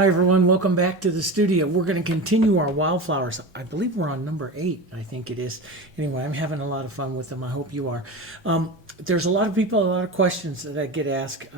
Hi everyone, welcome back to the studio. We're going to continue our wildflowers. I believe we're on number 8, I think it is. Anyway, I'm having a lot of fun with them. I hope you are. There's a lot of people, a lot of questions that I get asked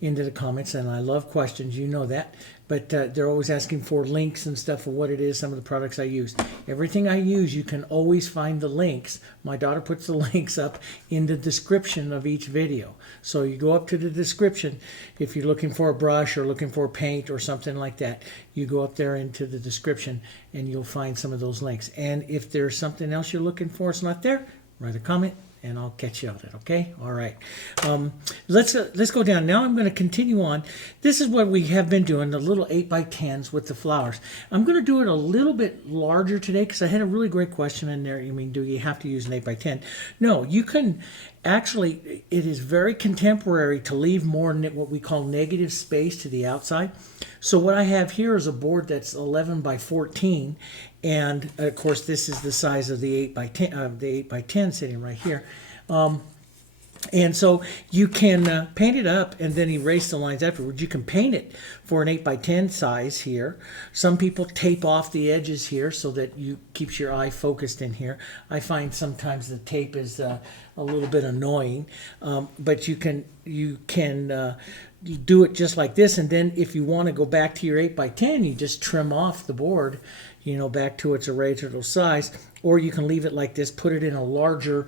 into the comments, and I love questions, you know that. But they're always asking for links and stuff for what it is, some of the products I use. Everything I use, you can always find the links. My daughter puts the links up in the description of each video. So you go up to the description. If you're looking for a brush or looking for paint or something like that, you go up there into the description and you'll find some of those links. And if there's something else you're looking for, it's not there, write a comment and I'll catch you on it, okay? All right. Let's go down. Now I'm going to continue on. This is what we have been doing, the little 8x10s with the flowers. I'm going to do it a little bit larger today because I had a really great question in there. I mean, do you have to use an 8x10? No, you can actually, it is very contemporary to leave more what we call negative space to the outside. So what I have here is a board that's 11 by 14, and of course this is the size of the 8x10 sitting right here. And so you can paint it up and then erase the lines afterwards. You can paint it for an 8x10 size here. Some people tape off the edges here so that you keeps your eye focused in here. I find sometimes the tape is a little bit annoying, but you can do it just like this. And then if you want to go back to your 8x10, you just trim off the board, you know, back to its original size, or you can leave it like this, put it in a larger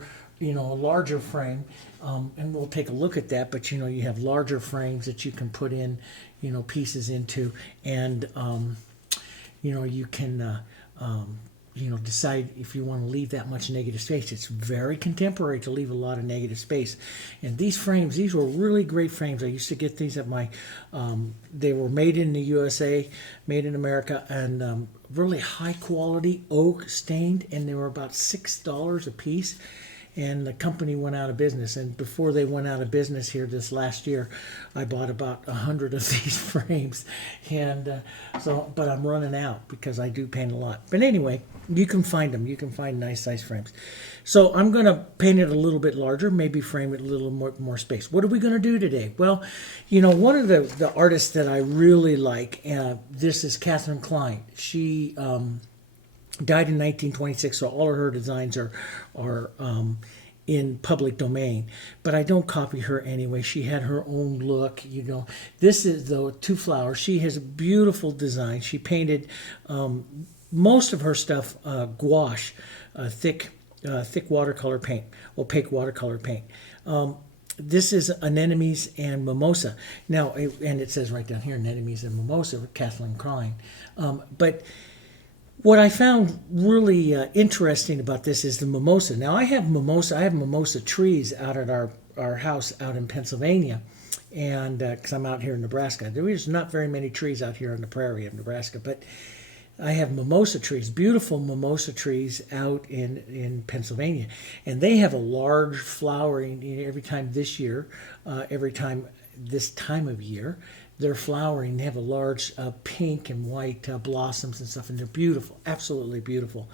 frame, and we'll take a look at that. But you know, you have larger frames that you can put in, you know, pieces into, and you know, you can you know, decide if you want to leave that much negative space. It's very contemporary to leave a lot of negative space. And these frames, these were really great frames. I used to get these at my, they were made in the USA, made in America, and really high quality oak stained, and they were about $6 a piece. And the company went out of business. And before they went out of business here this last year, I bought about 100 of these frames. And but I'm running out because I do paint a lot. But anyway, you can find them. You can find nice size frames. So I'm going to paint it a little bit larger, maybe frame it a little more space. What are we going to do today? Well, you know, one of the artists that I really like, this is Katherine Kline. She died in 1926, so all of her designs are in public domain. But I don't copy her anyway. She had her own look, you know. This is the 2 flowers. She has a beautiful design. She painted most of her stuff gouache, thick watercolor paint, opaque watercolor paint. This is anemones and mimosa. Now, and it says right down here, anemones and mimosa with Katherine Kline. But what I found really interesting about this is the mimosa. Now I have mimosa trees out at our house out in Pennsylvania, and because I'm out here in Nebraska. There's not very many trees out here on the prairie of Nebraska, but I have mimosa trees, beautiful mimosa trees out in Pennsylvania, and they have a large flowering every time this year, every time this time of year. They're flowering. They have a large pink and white blossoms and stuff, and they're beautiful, absolutely beautiful.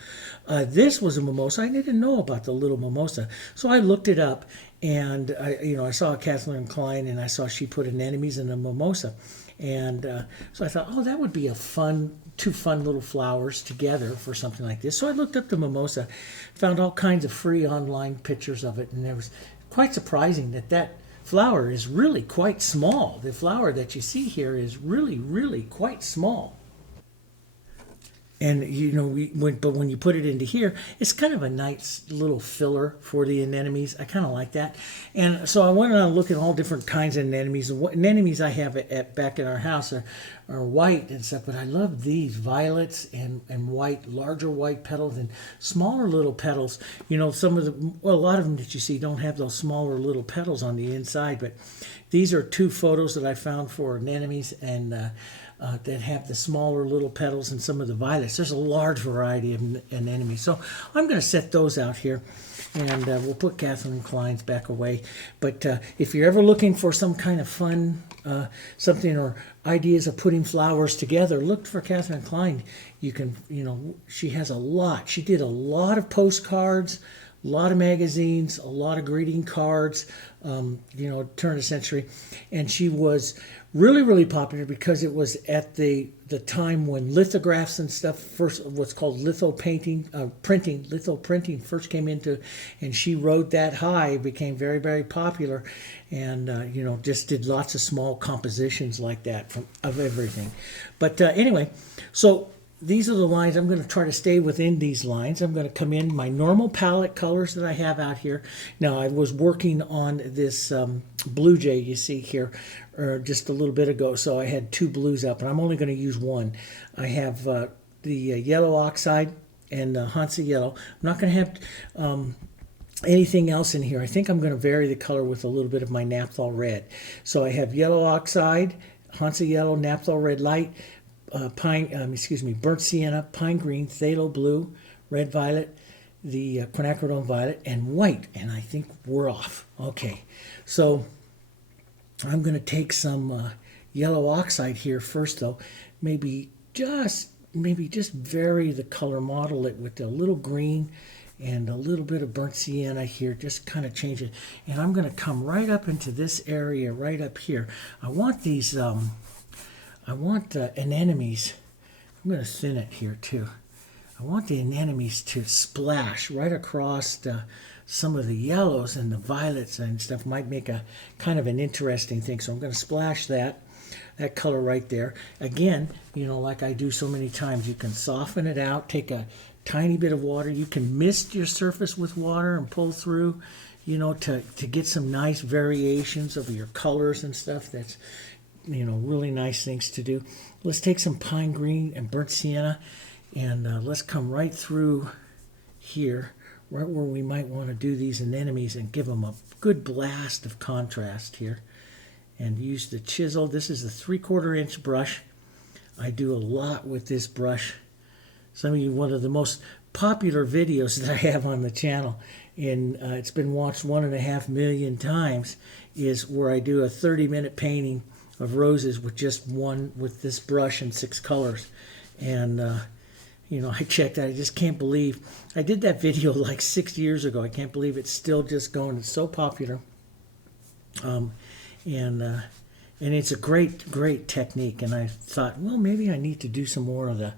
This was a mimosa. I didn't know about the little mimosa, so I looked it up, and I saw Katherine Kline, and I saw she put anemones in a mimosa, and so I thought, oh, that would be a two fun little flowers together for something like this. So I looked up the mimosa, found all kinds of free online pictures of it, and it was quite surprising that flower is really quite small. The flower that you see here is really, really quite small. And you know, but when you put it into here, it's kind of a nice little filler for the anemones. I kind of like that. And so I went around looking at all different kinds of anemones. And what anemones I have back at our house are white and stuff, but I love these violets and white, larger white petals and smaller little petals. You know, a lot of them that you see don't have those smaller little petals on the inside, but these are 2 photos that I found for anemones and that have the smaller little petals and some of the violets. There's a large variety of anemones. So I'm going to set those out here, and we'll put Katherine Kline's back away. But if you're ever looking for some kind of fun something or ideas of putting flowers together, look for Katherine Kline. You can, you know, she has a lot. She did a lot of postcards, a lot of magazines, a lot of greeting cards, turn of the century. And she was really, really popular because it was at the time when lithographs and stuff first, what's called litho printing first came into, and she rode that high, became very, very popular, and just did lots of small compositions like that of everything. But anyway, so these are the lines. I'm going to try to stay within these lines. I'm going to come in my normal palette colors that I have out here. Now, I was working on this Blue Jay you see here just a little bit ago, so I had 2 blues up, but I'm only going to use one. I have the yellow oxide and Hansa yellow. I'm not going to have anything else in here. I think I'm going to vary the color with a little bit of my naphthol red. So I have yellow oxide, Hansa yellow, naphthol red light, burnt sienna, pine green, phthalo blue, red violet, the quinacridone violet, and white. And I think we're off. Okay, so I'm going to take some yellow oxide here first, though. Maybe just vary the color, model it with a little green and a little bit of burnt sienna here. Just kind of change it. And I'm going to come right up into this area right up here. I want these. I want anemones. I'm going to thin it here too. I want the anemones to splash right across some of the yellows and the violets and stuff. Might make a kind of an interesting thing. So I'm going to splash that color right there. Again, like I do so many times, you can soften it out, take a tiny bit of water. You can mist your surface with water and pull through, to get some nice variations of your colors and stuff. That's really nice things to do. Let's take some pine green and burnt sienna, and let's come right through here, right where we might want to do these anemones, and give them a good blast of contrast here. And use the chisel. This is a 3/4 inch brush. I do a lot with this brush. Some of you, one of the most popular videos that I have on the channel, and it's been watched 1.5 million times, is where I do a 30-minute painting of roses with this brush and 6 colors. And I checked that. I just can't believe I did that video like 6 years ago. I can't believe it's still just going. It's so popular. And it's a great technique. And I thought, well, maybe I need to do some more of the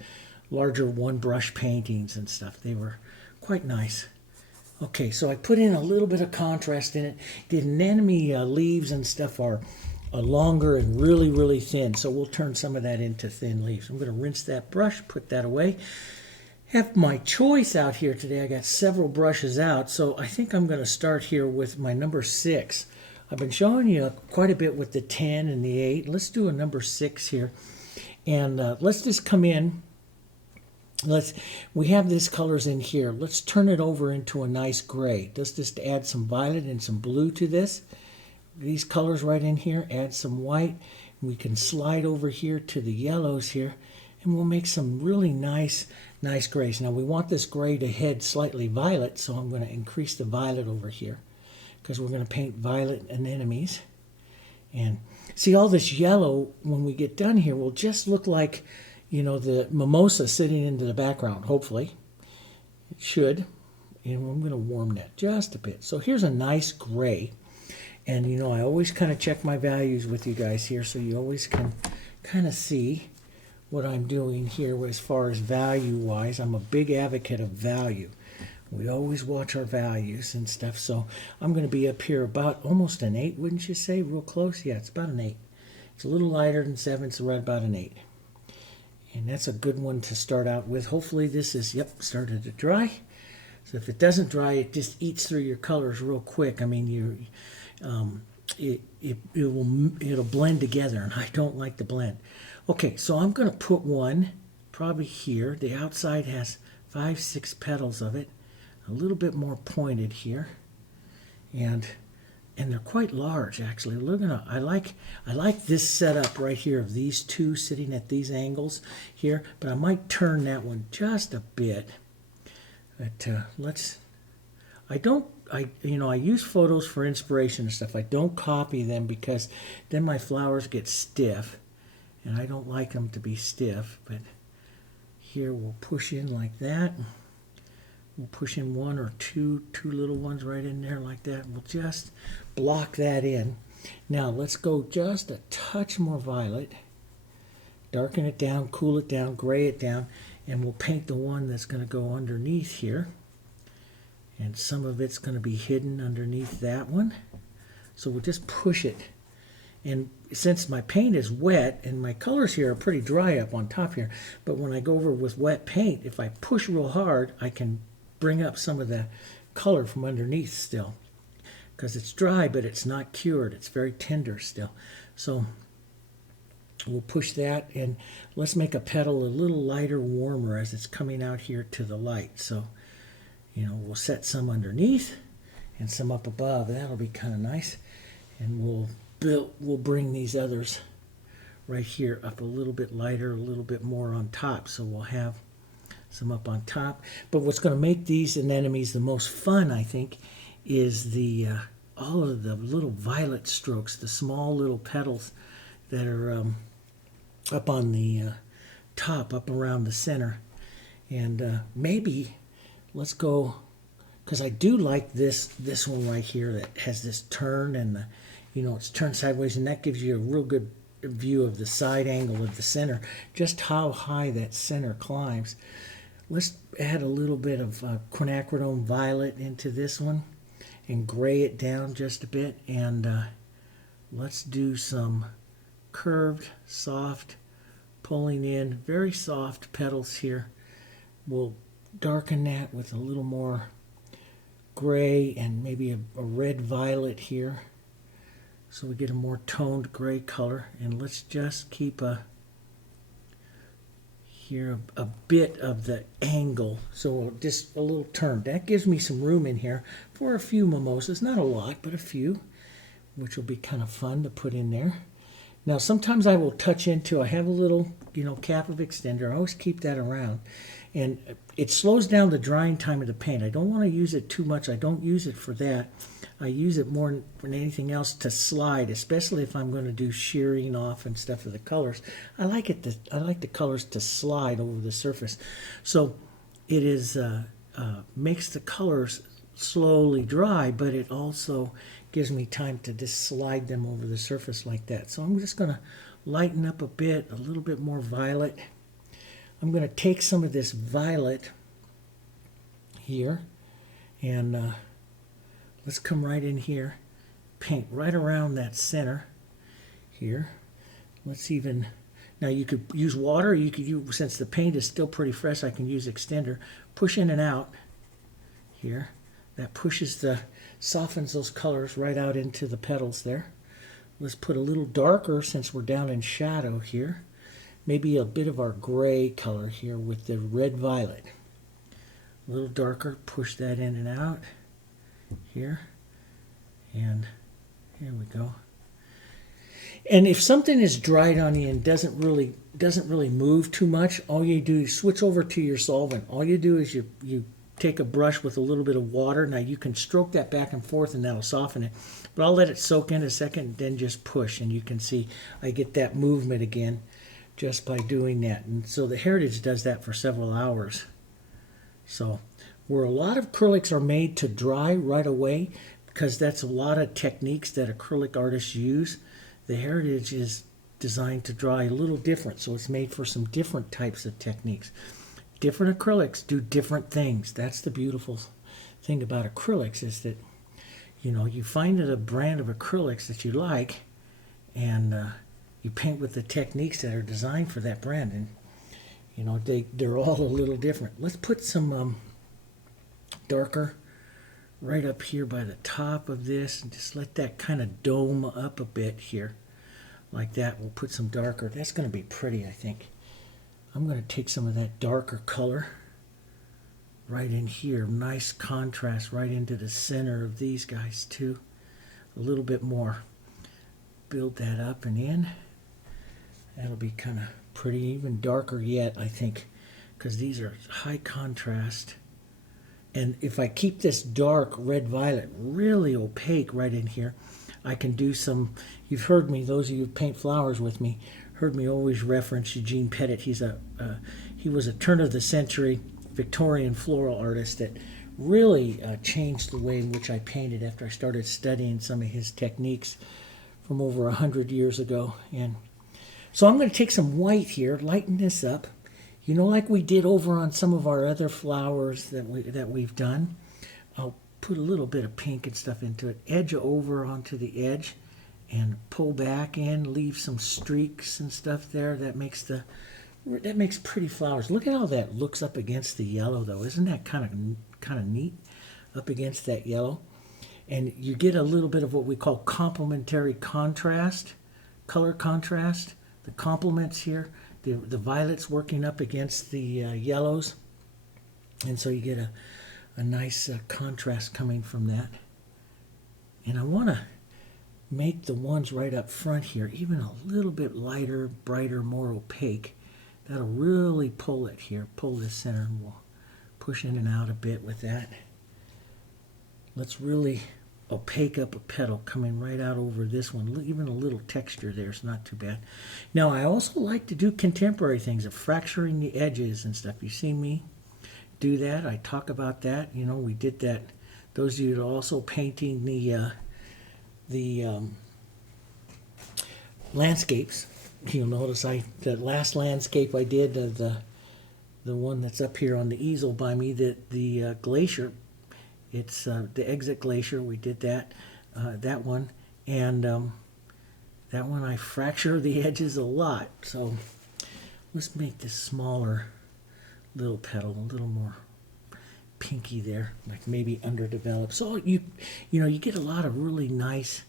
larger one brush paintings and stuff. They were quite nice. Okay, so I put in a little bit of contrast in it. The anemone leaves and stuff are longer and really, really thin. So we'll turn some of that into thin leaves. I'm going to rinse that brush, put that away. Have my choice out here today. I got several brushes out. So I think I'm going to start here with my number 6. I've been showing you quite a bit with the 10 and the 8. Let's do a number 6 here. And let's just come in. We have these colors in here. Let's turn it over into a nice gray. Let's just add some violet and some blue to this. These colors right in here, add some white. We can slide over here to the yellows here, and we'll make some really nice grays. Now we want this gray to head slightly violet, so I'm going to increase the violet over here because we're going to paint violet anemones. And see, all this yellow, when we get done here, will just look like, the mimosa sitting into the background, hopefully. It should. And I'm going to warm that just a bit. So here's a nice gray. And I always kind of check my values with you guys here, so you always can kind of see what I'm doing here as far as value-wise. I'm a big advocate of value. We always watch our values and stuff, so I'm going to be up here about almost an 8, wouldn't you say? Real close? Yeah, it's about an 8. It's a little lighter than 7, so right about an 8. And that's a good one to start out with. Hopefully this is, started to dry. So if it doesn't dry, it just eats through your colors real quick. I mean, it'll blend together, and I don't like the blend. Okay, so I'm going to put one probably here. The outside has 5-6 petals of it, a little bit more pointed here, and they're quite large actually. I like this setup right here of these two sitting at these angles here, but I might turn that one just a bit. But I use photos for inspiration and stuff. I don't copy them because then my flowers get stiff, and I don't like them to be stiff. But here we'll push in like that. We'll push in one or two little ones right in there like that. We'll just block that in. Now let's go just a touch more violet. Darken it down, cool it down, gray it down, and we'll paint the one that's going to go underneath here. And some of it's going to be hidden underneath that one. So we'll just push it. And since my paint is wet, and my colors here are pretty dry up on top here, but when I go over with wet paint, if I push real hard, I can bring up some of the color from underneath still. Because it's dry, but it's not cured. It's very tender still. So we'll push that, and let's make a petal a little lighter, warmer as it's coming out here to the light. So, you know, we'll set some underneath and some up above. That'll be kind of nice. And we'll bring these others right here up a little bit lighter, a little bit more on top. So we'll have some up on top. But what's going to make these anemones the most fun, I think, is the all of the little violet strokes, the small little petals that are up on the top, up around the center. And maybe let's go, because I do like this one right here that has this turn, and it's turned sideways, and that gives you a real good view of the side angle of the center, just how high that center climbs. Let's add a little bit of quinacridone violet into this one and gray it down just a bit, and let's do some curved, soft, pulling in, very soft petals here. We'll darken that with a little more gray and maybe a red violet here, so we get a more toned gray color. And let's just keep here a bit of the angle, so just a little turn. That gives me some room in here for a few mimosas, not a lot, but a few, which will be kind of fun to put in there. Now sometimes I will touch into, I have a little, cap of extender. I always keep that around. And it slows down the drying time of the paint. I don't want to use it too much. I don't use it for that. I use it more than anything else to slide, especially if I'm going to do shearing off and stuff of the colors. I like the colors to slide over the surface. So it is makes the colors slowly dry, but it also gives me time to just slide them over the surface like that. So I'm just going to lighten up a bit, a little bit more violet. I'm going to take some of this violet here, and let's come right in here, paint right around that center here. Let's even, now you could use water, you could use, since the paint is still pretty fresh, I can use extender. Push in and out here. That softens those colors right out into the petals there. Let's put a little darker, since we're down in shadow here. Maybe a bit of our gray color here with the red violet. A little darker, push that in and out here. And here we go. And if something is dried on you and doesn't really move too much, all you do is switch over to your solvent. All you do is you take a brush with a little bit of water. Now you can stroke that back and forth and that'll soften it. But I'll let it soak in a second and then just push, and you can see I get that movement again just by doing that. And so the Heritage does that for several hours. So where a lot of acrylics are made to dry right away, because that's a lot of techniques that acrylic artists use, the Heritage is designed to dry a little different. So it's made for some different types of techniques. Different acrylics do different things. That's the beautiful thing about acrylics, is that you find a brand of acrylics that you like, and you paint with the techniques that are designed for that brand, and they're all a little different. Let's put some darker right up here by the top of this, and just let that kind of dome up a bit here like that. We'll put some darker. That's going to be pretty, I think. I'm going to take some of that darker color right in here. Nice contrast right into the center of these guys too. A little bit more. Build that up and in. That'll be kind of pretty. Even darker yet, I think, because these are high contrast. And if I keep this dark red violet really opaque right in here, I can do some, you've heard me, those of you who paint flowers with me, heard me always reference Eugene Pettit. He was a turn of the century Victorian floral artist that really changed the way in which I painted after I started studying some of his techniques from over 100 years ago. And so I'm going to take some white here, lighten this up. You know, like we did over on some of our other flowers that we've done. I'll put a little bit of pink and stuff into it, edge over onto the edge, and pull back in, leave some streaks and stuff there. That makes pretty flowers. Look at how that looks up against the yellow, though. Isn't that kind of neat? Up against that yellow, and you get a little bit of what we call complementary contrast, color contrast. The complements here, the violets working up against the yellows, and so you get a nice contrast coming from that. And I want to make the ones right up front here even a little bit lighter, brighter, more opaque. That'll really pull it here, pull this center, and we'll push in and out a bit with that. Let's really opaque up a petal coming right out over this one. Even a little texture there is not too bad. Now, I also like to do contemporary things of fracturing the edges and stuff. You see me do that. I talk about that. You know, we did that. Those of you that are also painting the landscapes, you'll notice the last landscape I did, the one that's up here on the easel by me, the glacier. It's the exit glacier. We did that one, and that one I fracture the edges a lot. So let's make this smaller little petal, a little more pinky there, like maybe underdeveloped. So you get a lot of really nice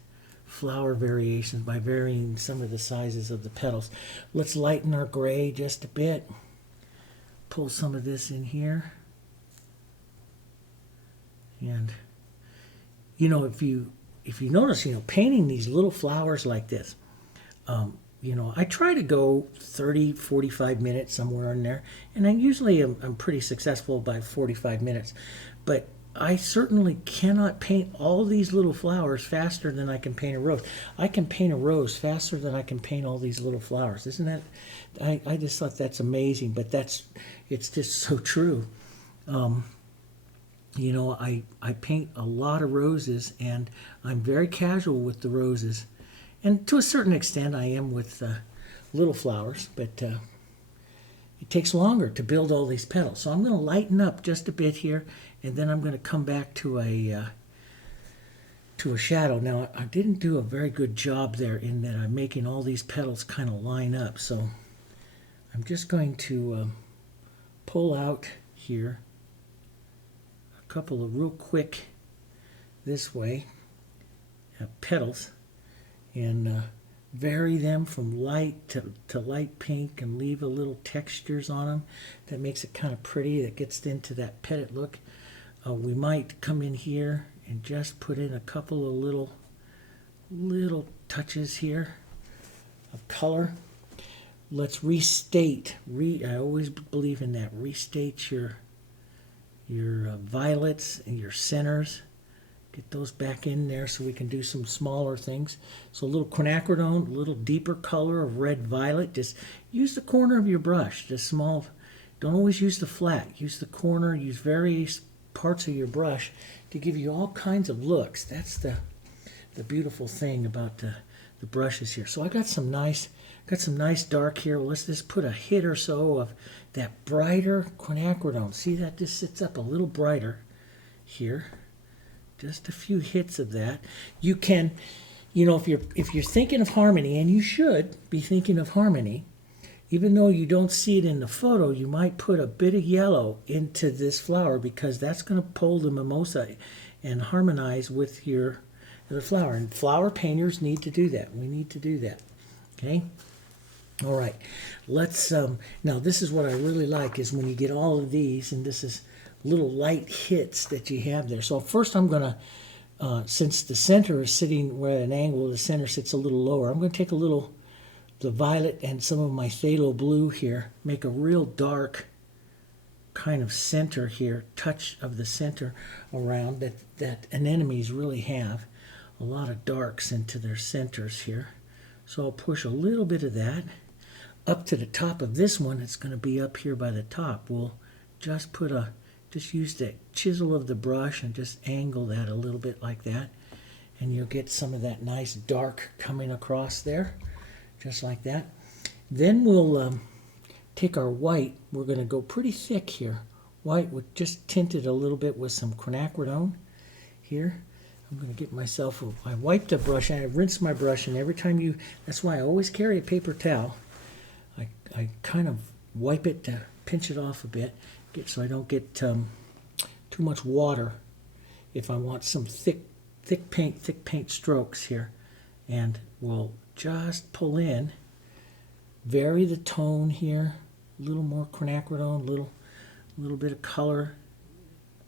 flower variations by varying some of the sizes of the petals. Let's lighten our gray just a bit. Pull some of this in here. And you know, if you notice, painting these little flowers like this, I try to go 30, 45 minutes somewhere in there, and I usually I'm pretty successful by 45 minutes. But I certainly cannot paint all these little flowers faster than I can paint a rose. I can paint a rose faster than I can paint all these little flowers. Isn't that? I just thought that's amazing, but it's just so true. I paint a lot of roses, and I'm very casual with the roses. And to a certain extent, I am with little flowers, but it takes longer to build all these petals. So I'm going to lighten up just a bit here, and then I'm going to come back to a shadow. Now, I didn't do a very good job there in that I'm making all these petals kind of line up. So I'm just going to pull out here a couple of real quick this way petals, and vary them from light to light pink, and leave a little textures on them. That makes it kind of pretty. That gets into that petted look. We might come in here and just put in a couple of little touches here of color. Let's restate. I always believe in that. Restate your violets and your centers. Get those back in there so we can do some smaller things. So a little quinacridone, a little deeper color of red violet. Just use the corner of your brush. Just small. Don't always use the flat. Use the corner. Use various parts of your brush to give you all kinds of looks. That's the beautiful thing about the brushes here. So I got some nice dark here. Well, let's just put a hit or so of that brighter quinacridone. See that this sits up a little brighter here. Just a few hits of that. You can, if you're thinking of harmony, and you should be thinking of harmony, even though you don't see it in the photo, you might put a bit of yellow into this flower, because that's going to pull the mimosa and harmonize with the flower. And flower painters need to do that. We need to do that. Okay? All right. Let's, now this is what I really like, is when you get all of these, and this is little light hits that you have there. So first I'm going to, since the center is sitting where at an angle, the center sits a little lower, I'm going to take the violet and some of my phthalo blue here, make a real dark kind of center here, touch of the center around that anemones really have a lot of darks into their centers here. So I'll push a little bit of that up to the top of this one. It's going to be up here by the top. We'll just just use the chisel of the brush and just angle that a little bit like that. And you'll get some of that nice dark coming across there, just like that. Then we'll take our white. We're going to go pretty thick here. White with just tinted a little bit with some quinacridone here. I'm going to get myself, I wipe the brush, I rinse my brush, and every time that's why I always carry a paper towel. I kind of wipe it to pinch it off a bit, so I don't get too much water if I want some thick paint strokes here. And we'll just pull in, vary the tone here, a little more quinacridone, little bit of color.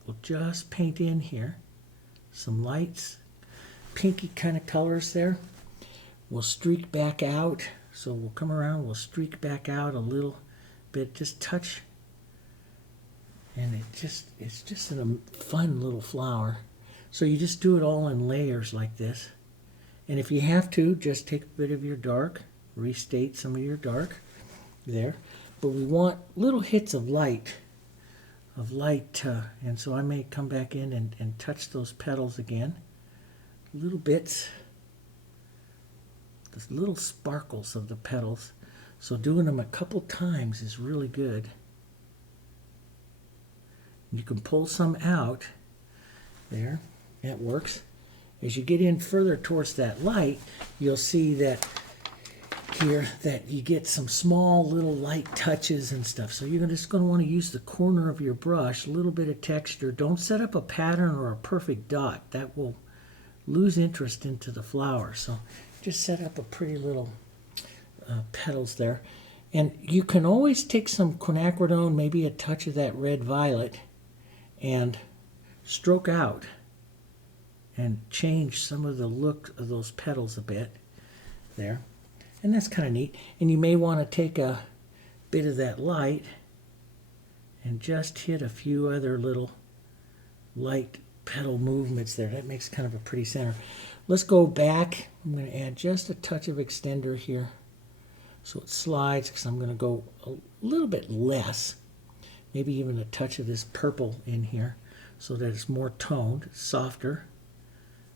We'll just paint in here some lights, pinky kind of colors there. We'll streak back out, so we'll come around, we'll streak back out a little bit, just touch, and it's just a fun little flower. So you just do it all in layers like this. And if you have to, just take a bit of your dark, restate some of your dark there. But we want little hits of light, and so I may come back in and touch those petals again. Little bits, the little sparkles of the petals. So doing them a couple times is really good. You can pull some out there. That works. As you get in further towards that light, you'll see that here that you get some small little light touches and stuff. So you're just going to want to use the corner of your brush, a little bit of texture. Don't set up a pattern or a perfect dot. That will lose interest into the flower. So just set up a pretty little petals there. And you can always take some quinacridone, maybe a touch of that red violet, and stroke out and change some of the look of those petals a bit there. And that's kind of neat. And you may want to take a bit of that light and just hit a few other little light petal movements there. That makes kind of a pretty center. Let's go back. I'm going to add just a touch of extender here so it slides, because I'm going to go a little bit less, maybe even a touch of this purple in here so that it's more toned, softer.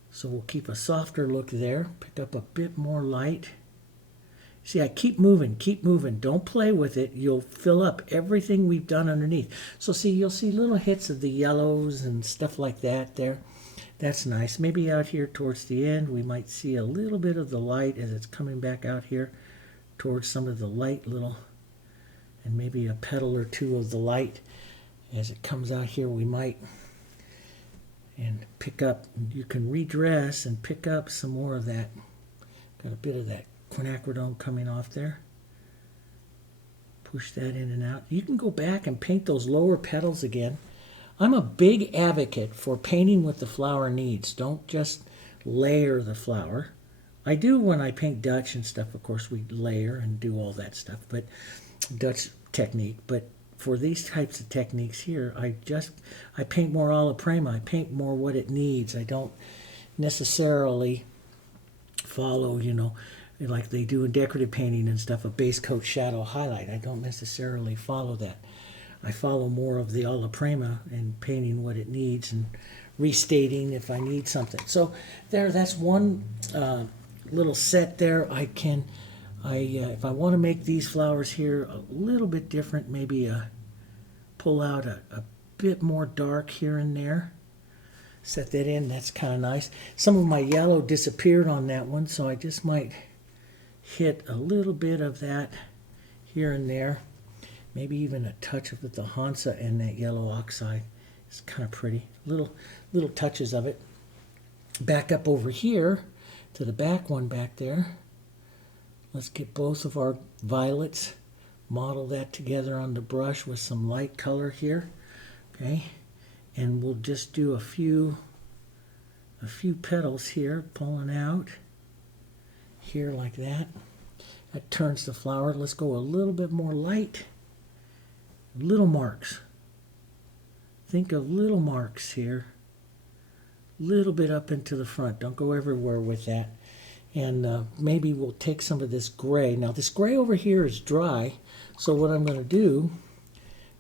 So we'll keep a softer look there, pick up a bit more light. See, I keep moving. Don't play with it. You'll fill up everything we've done underneath. So see, you'll see little hits of the yellows and stuff like that there. That's nice. Maybe out here towards the end, we might see a little bit of the light as it's coming back out here towards some of the light little, and maybe a petal or two of the light as it comes out here. We might, and pick up, you can redress and pick up some more of that. Got a bit of that quinacridone coming off there. Push that in and out. You can go back and paint those lower petals again. I'm a big advocate for painting what the flower needs. Don't just layer the flower. I do when I paint Dutch and stuff. Of course, we layer and do all that stuff, but Dutch technique. But for these types of techniques here, I paint more alla prima. I paint more what it needs. I don't necessarily follow, like they do in decorative painting and stuff, a base coat shadow highlight. I don't necessarily follow that. I follow more of the alla prima and painting what it needs and restating if I need something. So that's one little set there. If I want to make these flowers here a little bit different, maybe pull out a bit more dark here and there. Set that in. That's kind of nice. Some of my yellow disappeared on that one, so I just might hit a little bit of that here and there. Maybe even a touch of the Hansa and that yellow oxide. It's kind of pretty. Little touches of it. Back up over here to the back one back there. Let's get both of our violets. Model that together on the brush with some light color here. Okay. And we'll just do a few petals here, pulling out here like that. That turns the flower. Let's go a little bit more light. Little marks. Think of little marks here. Little bit up into the front. Don't go everywhere with that. And maybe we'll take some of this gray. Now this gray over here is dry, so what I'm going to do,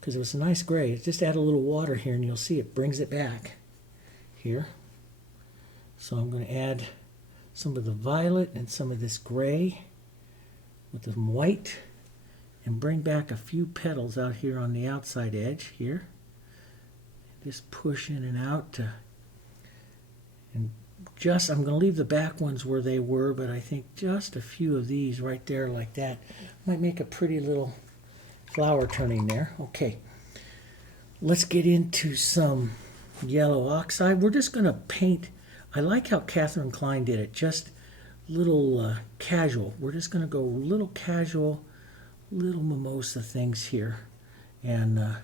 because it was a nice gray. Just add a little water here and you'll see it brings it back here. So I'm going to add some of the violet and some of this gray with the white and bring back a few petals out here on the outside edge here. Just push in and out and just, I'm going to leave the back ones where they were, but I think just a few of these right there like that might make a pretty little flower turning there. Okay, let's get into some yellow oxide. We're just going to paint. I like how Katherine Kline did it, just little casual. We're just going to go little casual, little mimosa things here. And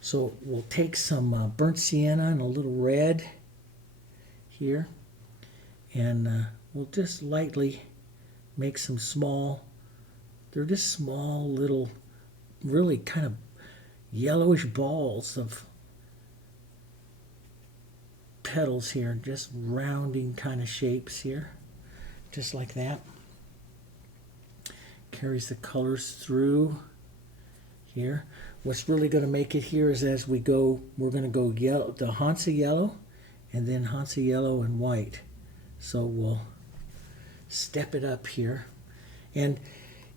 so we'll take some burnt sienna and a little red here. And we'll just lightly make some small, they're just small little, really kind of yellowish balls of petals here, just rounding kind of shapes here, just like that. Carries the colors through here. What's really going to make it here is as we go, we're going to go yellow, the Hansa yellow, and then Hansa yellow and white. So we'll step it up here. And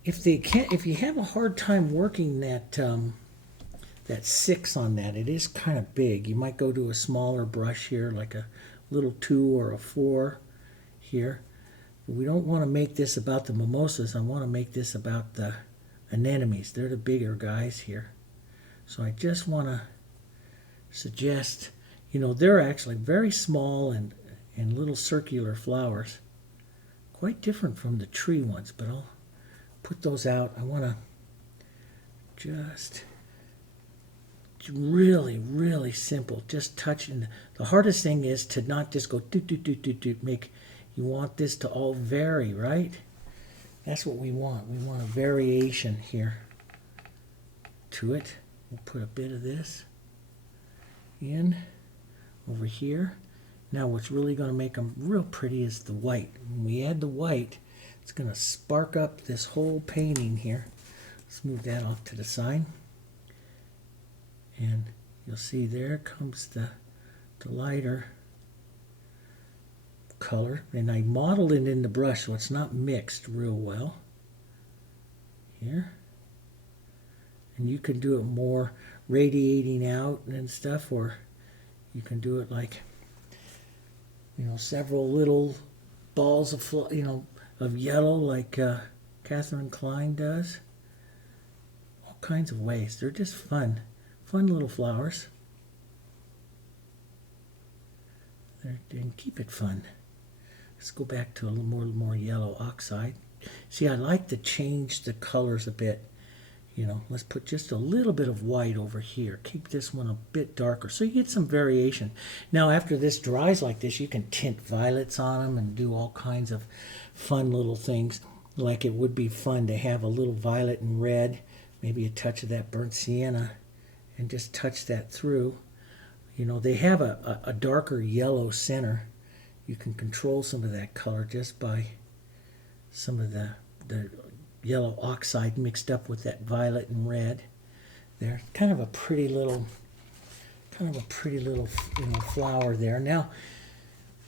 if you have a hard time working that that 6 on that, it is kind of big. You might go to a smaller brush here, like a little 2 or a 4 here. But we don't want to make this about the mimosas. I want to make this about the anemones. They're the bigger guys here. So I just want to suggest, they're actually very small and little circular flowers. Quite different from the tree ones, but I'll put those out. I want to just really, really simple. Just touching. The hardest thing is to not just go do do do do do. You want this to all vary, right? That's what we want. We want a variation here to it. We'll put a bit of this in over here. Now what's really going to make them real pretty is the white. When we add the white, it's going to spark up this whole painting here. Let's move that off to the side. And you'll see there comes the lighter color. And I modeled it in the brush so it's not mixed real well. Here. And you can do it more radiating out and stuff, or you can do it like, several little balls of, of yellow like Katherine Kline does. All kinds of ways. They're just fun little flowers. And keep it fun. Let's go back to a little more yellow oxide. See, I like to change the colors a bit. Let's put just a little bit of white over here. Keep this one a bit darker so you get some variation. Now after this dries like this, you can tint violets on them and do all kinds of fun little things. Like it would be fun to have a little violet and red, maybe a touch of that burnt sienna, and just touch that through. They have a darker yellow center. You can control some of that color just by some of the yellow oxide mixed up with that violet and red. They're kind of a pretty little flower there. Now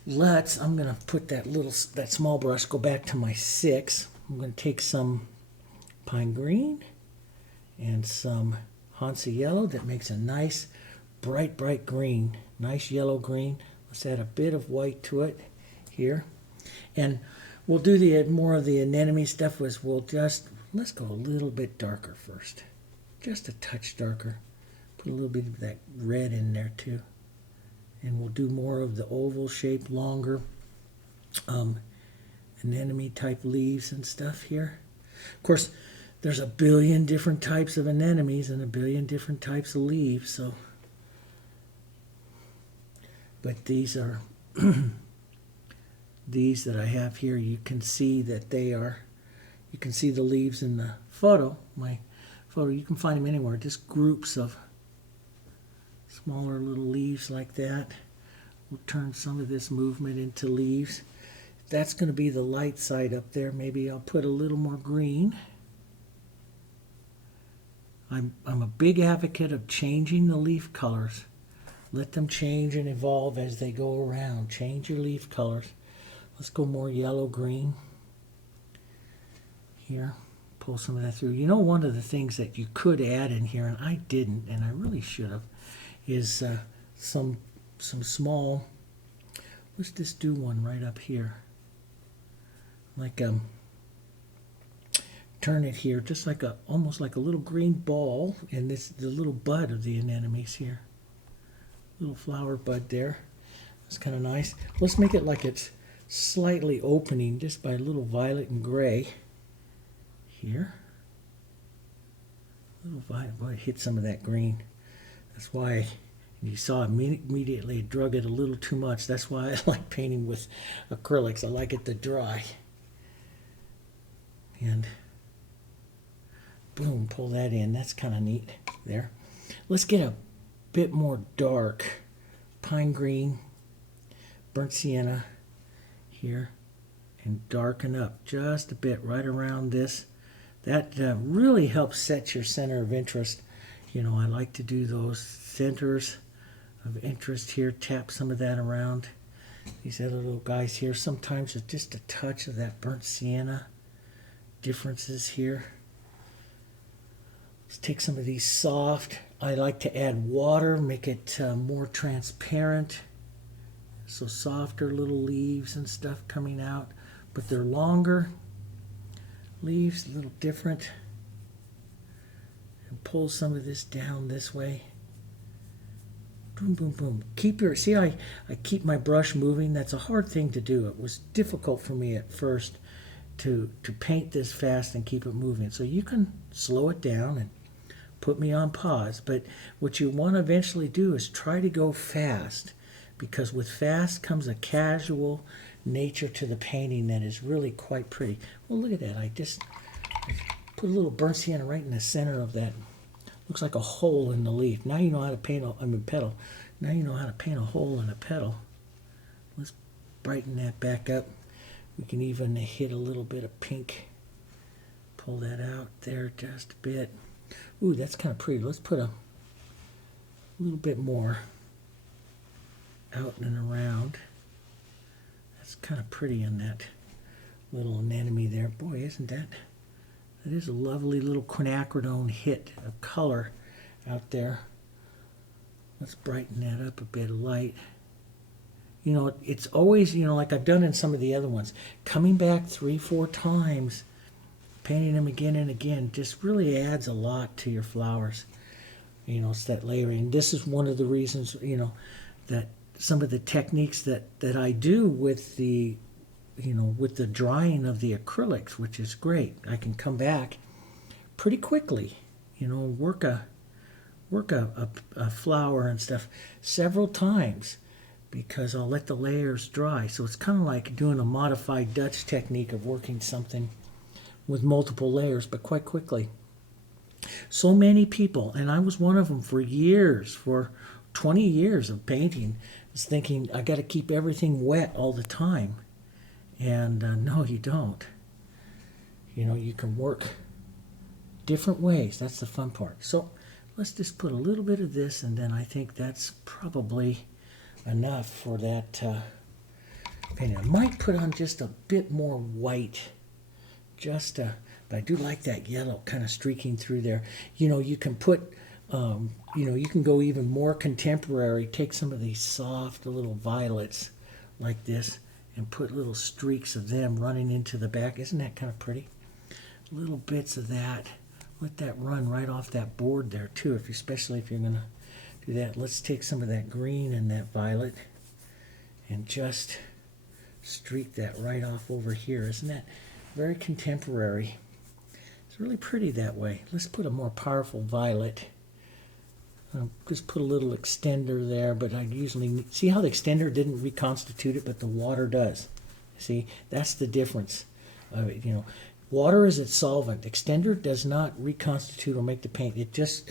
I'm going to put that small brush, go back to my 6. I'm going to take some pine green and some Hansa yellow that makes a nice bright green, nice yellow green. Let's add a bit of white to it here. And we'll do more of the anemone stuff. Let's go a little bit darker first. Just a touch darker. Put a little bit of that red in there too. And we'll do more of the oval shape, longer anemone type leaves and stuff here. Of course, there's a billion different types of anemones and a billion different types of leaves. So, but these are these that I have here. You can see that they are. You can see the leaves in the photo. My photo. You can find them anywhere. Just groups of smaller little leaves like that. We'll turn some of this movement into leaves. That's going to be the light side up there. Maybe I'll put a little more green. I'm a big advocate of changing the leaf colors. Let them change and evolve as they go around. Change your leaf colors. Let's go more yellow-green here. Pull some of that through. You know, one of the things that you could add in here, and I didn't, and I really should have, is some small, let's just do one right up here. Like turn it here, just like almost like a little green ball, and this the little bud of the anemones here. Little flower bud there. That's kind of nice. Let's make it like it's slightly opening just by a little violet and gray here. Little violet, boy, it hit some of that green. That's why you saw immediately it drug it a little too much. That's why I like painting with acrylics. I like it to dry. And boom, pull that in. That's kind of neat there. Let's get a bit more dark pine green, burnt sienna here, and darken up just a bit right around this. That really helps set your center of interest. You know, I like to do those centers of interest here, tap some of that around these other little guys here. Sometimes it's just a touch of that burnt sienna differences here. Let's take some of these soft. I like to add water, make it more transparent. So softer little leaves and stuff coming out, but they're longer leaves, a little different. And pull some of this down this way. Boom, boom, boom. Keep your, see, I keep my brush moving. That's a hard thing to do. It was difficult for me at first to paint this fast and keep it moving. So you can slow it down and put me on pause. But what you want to eventually do is try to go fast, because with fast comes a casual nature to the painting that is really quite pretty. Well, look at that. I put a little burnt sienna right in the center of that. Looks like a hole in the leaf. Now you know how to paint petal. Now you know how to paint a hole in a petal. Let's brighten that back up. We can even hit a little bit of pink. Pull that out there just a bit. Ooh, that's kind of pretty. Let's put a little bit more out and around. That's kind of pretty in that little anemone there. Boy, isn't that? That is a lovely little quinacridone hit of color out there. Let's brighten that up a bit of light. You know, it's always, you know, like I've done in some of the other ones, coming back 3-4 times, painting them again and again, just really adds a lot to your flowers. You know, it's that layering. This is one of the reasons, you know, that some of the techniques that I do with the, you know, with the drying of the acrylics, which is great. I can come back pretty quickly, you know, work a flower and stuff several times, because I'll let the layers dry. So it's kind of like doing a modified Dutch technique of working something with multiple layers, but quite quickly. So many people, and I was one of them for years, for 20 years of painting, is thinking I got to keep everything wet all the time. And no, you don't. You know, you can work different ways. That's the fun part. So let's just put a little bit of this, and then I think that's probably enough for that painting. I might put on just a bit more white, but I do like that yellow kind of streaking through there. You know, you can put, you know, you can go even more contemporary. Take some of these soft little violets like this and put little streaks of them running into the back. Isn't that kind of pretty? Little bits of that. Let that run right off that board there too, especially if you're going to do that. Let's take some of that green and that violet and just streak that right off over here. Isn't that very contemporary? It's really pretty that way. Let's put a more powerful violet. Just put a little extender there, but I usually see how the extender didn't reconstitute it, but the water does. See, that's the difference of it. You know, water is its solvent. Extender does not reconstitute or make the paint. It just,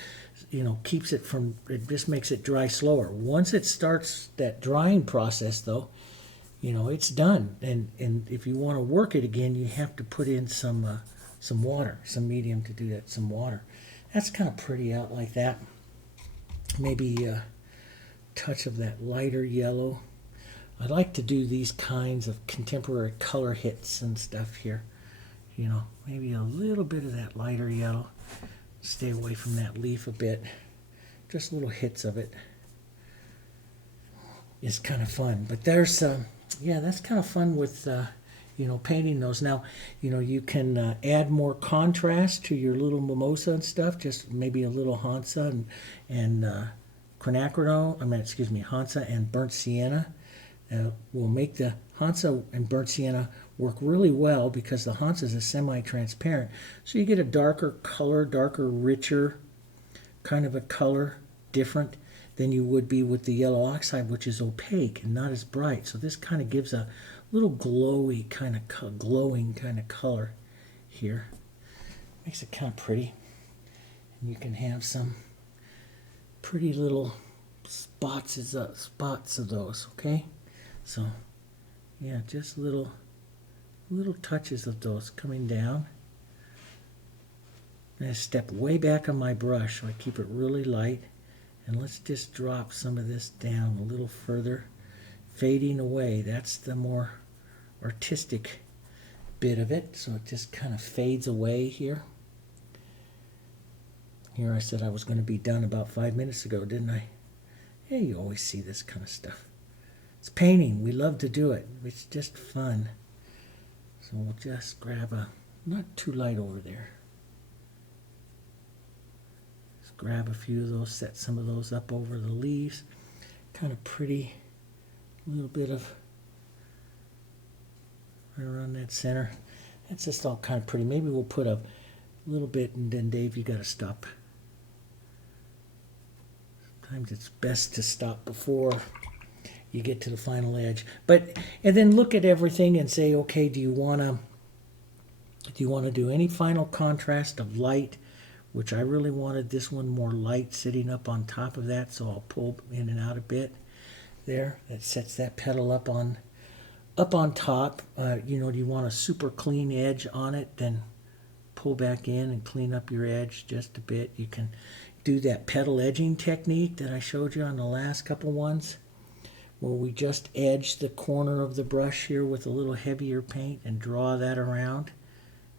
you know, keeps it from. It just makes it dry slower. Once it starts that drying process, though, you know, it's done. And if you want to work it again, you have to put in some water, some medium to do that, some water. That's kind of pretty out like that. Maybe a touch of that lighter yellow. I like to do these kinds of contemporary color hits and stuff here. You know, maybe a little bit of that lighter yellow. Stay away from that leaf a bit. Just little hits of it. It's kind of fun. But there's, yeah, that's kind of fun with, you know, painting those. Now, you know, you can add more contrast to your little mimosa and stuff. Just maybe a little Hansa and quinacridone. I mean, excuse me, Hansa and burnt sienna. Will make the Hansa and burnt sienna work really well because the Hansa is a semi-transparent. So you get a darker color, darker, richer kind of a color, different than you would be with the yellow oxide, which is opaque and not as bright. So this kind of gives a little glowy kind of glowing kind of color here. Makes it kind of pretty. And you can have some pretty little spots of those, okay? So, yeah, just little touches of those coming down. And I step way back on my brush so I keep it really light. And let's just drop some of this down a little further, fading away. That's the more artistic bit of it. So it just kind of fades away here. Here I said I was going to be done about 5 minutes ago, didn't I? Yeah, you always see this kind of stuff. It's painting. We love to do it. It's just fun. So we'll just grab a, not too light over there. Just grab a few of those, set some of those up over the leaves. Kind of pretty. A little bit of right around that center. That's just all kind of pretty. Maybe we'll put a little bit, and then Dave, you got to stop. Sometimes it's best to stop before you get to the final edge. But and then look at everything and say, okay, do you want to do any final contrast of light, which I really wanted this one more light sitting up on top of that, so I'll pull in and out a bit there. That sets that petal up on top. You know, do you want a super clean edge on it? Then pull back in and clean up your edge just a bit. You can do that petal edging technique that I showed you on the last couple ones, where we just edge the corner of the brush here with a little heavier paint and draw that around,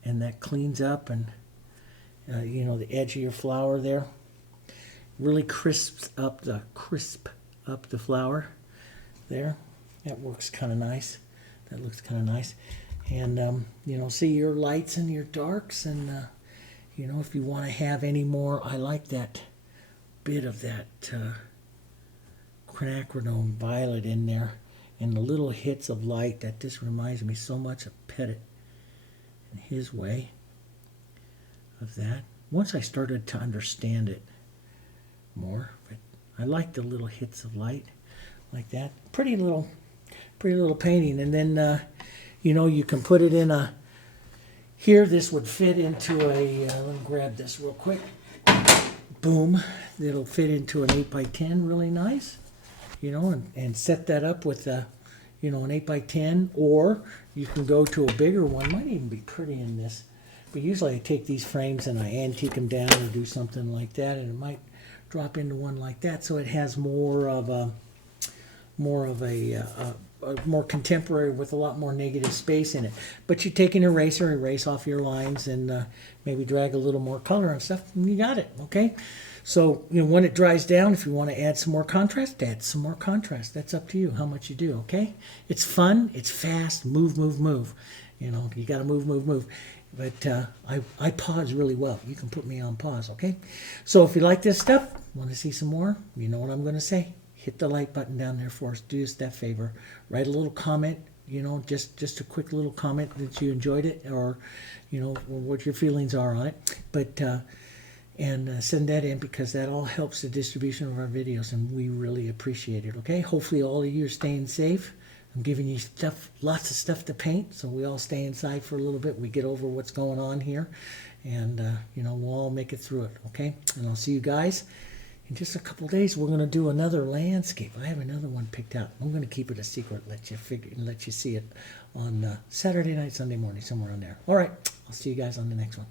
and that cleans up and you know, the edge of your flower there. Really crisps up the flower there. That works kind of nice. That looks kind of nice. And you know, see your lights and your darks, and you know, if you want to have any more, I like that bit of that quinacridone violet in there, and the little hits of light. That just reminds me so much of Pettit and his way of that. Once I started to understand it more, but I like the little hits of light like that. Pretty little painting. And then you know, you can put it in a, here this would fit into a, let me grab this real quick. Boom. It'll fit into an 8x10 really nice, you know, and set that up with a, you know, an 8x10, or you can go to a bigger one. Might even be pretty in this, but usually I take these frames and I antique them down or do something like that, and it might drop into one like that, so it has more of a more contemporary with a lot more negative space in it. But you take an eraser, erase off your lines, and maybe drag a little more color and stuff, and you got it, okay? So, you know, when it dries down, if you want to add some more contrast, add some more contrast. That's up to you, how much you do, okay? It's fun, it's fast, move, move, move. You know, you got to move, move, move. But I pause really well. You can put me on pause, okay? So if you like this stuff, want to see some more, you know what I'm going to say. Hit the like button down there for us. Do us that favor. Write a little comment, you know, just a quick little comment that you enjoyed it, or, you know, what your feelings are on it. But, and send that in, because that all helps the distribution of our videos, and we really appreciate it, okay? Hopefully all of you are staying safe. I'm giving you stuff, lots of stuff to paint, so we all stay inside for a little bit. We get over what's going on here, and, you know, we'll all make it through it, okay? And I'll see you guys in just a couple of days. We're going to do another landscape. I have another one picked out. I'm going to keep it a secret, let you see it on Saturday night, Sunday morning, somewhere on there. All right, I'll see you guys on the next one.